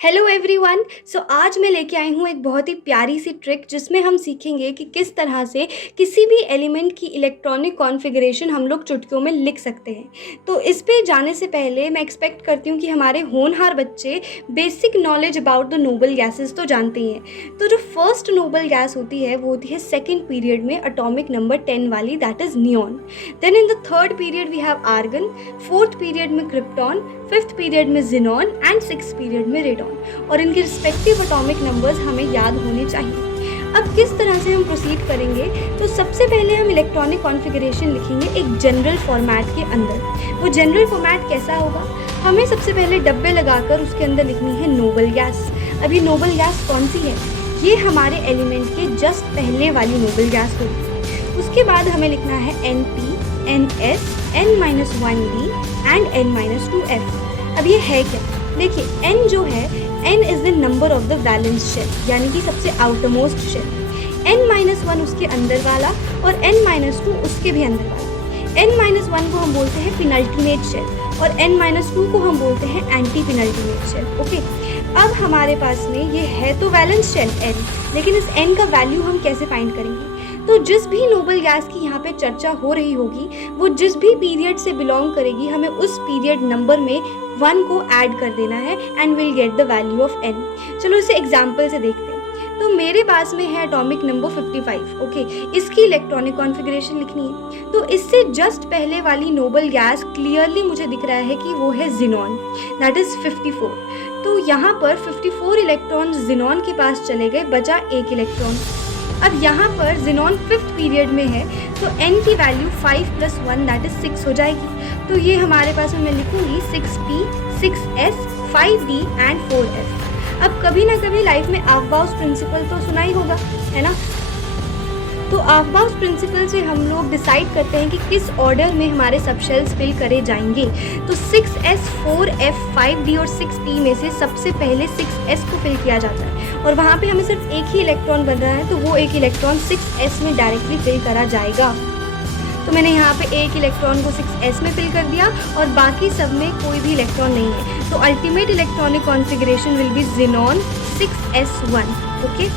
Hello everyone. सो आज मैं लेके आई हूँ एक बहुत ही प्यारी सी ट्रिक जिसमें हम सीखेंगे कि किस तरह से किसी भी एलिमेंट की इलेक्ट्रॉनिक कॉन्फ़िगरेशन हम लोग चुटकियों में लिख सकते हैं। तो इस पे जाने से पहले मैं एक्सपेक्ट करती हूँ कि हमारे होनहार बच्चे basic knowledge about the noble gases तो जानते ही हैं। तो जो फर्स्ट नोबल गैस होती है वो होती है सेकेंड पीरियड में अटोमिक नंबर 10 वाली, that is neon. Then in the third period we have argon, fourth period में क्रिप्टॉन, फिफ्थ पीरियड में जिनॉन एंड सिक्स पीरियड में रेडॉन। और इनके रिस्पेक्टिव एटॉमिक नंबर्स हमें याद होने चाहिए। अब किस तरह से हम प्रोसीड करेंगे, तो सबसे पहले हम इलेक्ट्रॉनिक कॉन्फ़िगरेशन लिखेंगे एक जनरल फॉर्मेट के अंदर। वो जनरल फॉर्मेट कैसा होगा, हमें सबसे पहले डब्बे लगाकर उसके अंदर लिखनी है नोबल गैस। अब ये नोबल गैस कौन सी है, ये हमारे एलिमेंट के जस्ट पहले वाली नोबल गैस होगी। उसके बाद हमें लिखना है NP, NS, N-1D and N-2F। अब ये है क्या, देखिए N जो है, N is the number of the valence shell, यानी कि सबसे आउटरमोस्ट शेल। N-1 उसके अंदर वाला और N-2 उसके भी अंदर वाला। N-1 को हम बोलते हैं पिनल्टीमेट शेल और N-2 को हम बोलते हैं एंटी पिनल्टीमेट शेल। ओके, अब हमारे पास में ये है तो वैलेंस शेल N, लेकिन इस N का वैल्यू हम कैसे फाइंड करेंगे। तो जिस भी नोबल गैस की यहाँ पे चर्चा हो रही होगी वो जिस भी पीरियड से बिलोंग करेगी, हमें उस पीरियड नंबर में 1 को ऐड कर देना है and will get the value of N। चलो इसे एग्जाम्पल से देखते हैं। तो मेरे पास में है एटॉमिक नंबर 55। ओके, इसकी इलेक्ट्रॉनिक कॉन्फ़िगरेशन लिखनी है। तो इससे जस्ट पहले वाली नोबल गैस क्लियरली मुझे दिख रहा है कि वो है जिनॉन, दैट इज़ 54। तो यहाँ पर 54 इलेक्ट्रॉन जिनॉन के पास चले गए, बचा एक इलेक्ट्रॉन। अब यहाँ पर जिनॉन फिफ्थ पीरियड में है तो N की वैल्यू 5 + 1 दैट इज 6 हो जाएगी। तो ये हमारे पास मैं लिखूँगी 6P, 6S, 5D and 4F। अब कभी ना कभी लाइफ में ऑफबाउस प्रिंसिपल तो सुना ही होगा, है ना। तो ऑफबाउस प्रिंसिपल से हम लोग डिसाइड करते हैं कि किस ऑर्डर में हमारे सबशेल्स फिल करे जाएंगे। तो 6S, 4F, 5D और 6P में से सबसे पहले 6S को फिल किया जाता है और वहाँ पे हमें सिर्फ एक ही इलेक्ट्रॉन बन रहा है, तो वो एक इलेक्ट्रॉन 6S में डायरेक्टली फिल करा जाएगा। तो मैंने यहाँ पे एक इलेक्ट्रॉन को 6S में फिल कर दिया और बाकी सब में कोई भी इलेक्ट्रॉन नहीं है। तो ultimate electronic configuration will be xenon 6S1। Okay,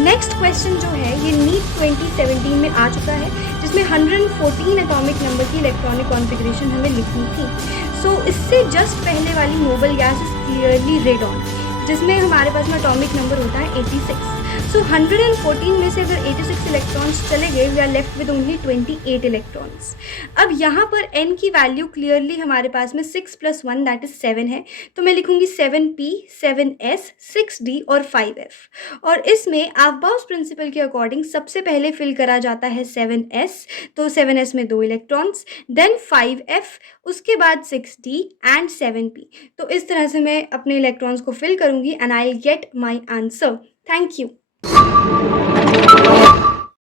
next question जो है ये नीट 2017 में आ चुका है, जिसमें 114 एटॉमिक नंबर की इलेक्ट्रॉनिक कॉन्फ़िगरेशन हमें लिखनी थी। सो इससे जस्ट पहले वाली noble gas is clearly radon, जिसमें हमारे पास में एटॉमिक नंबर होता है 86। सो 114 में से अगर 86 इलेक्ट्रॉन्स चले गए, we are left with only 28 electrons. अब यहाँ पर N की वैल्यू क्लियरली हमारे पास में 6 + 1 दैट इज 7 है, तो मैं लिखूँगी 7P, 7S, 6D और 5F। और इसमें ऑफबाउस प्रिंसिपल के अकॉर्डिंग सबसे पहले फिल करा जाता है 7S, तो 7S में 2 इलेक्ट्रॉन्स, देन 5F, उसके बाद 6D एंड 7P। तो इस तरह से मैं अपने इलेक्ट्रॉन्स को फिल करूँगी and I will get my answer. Thank you.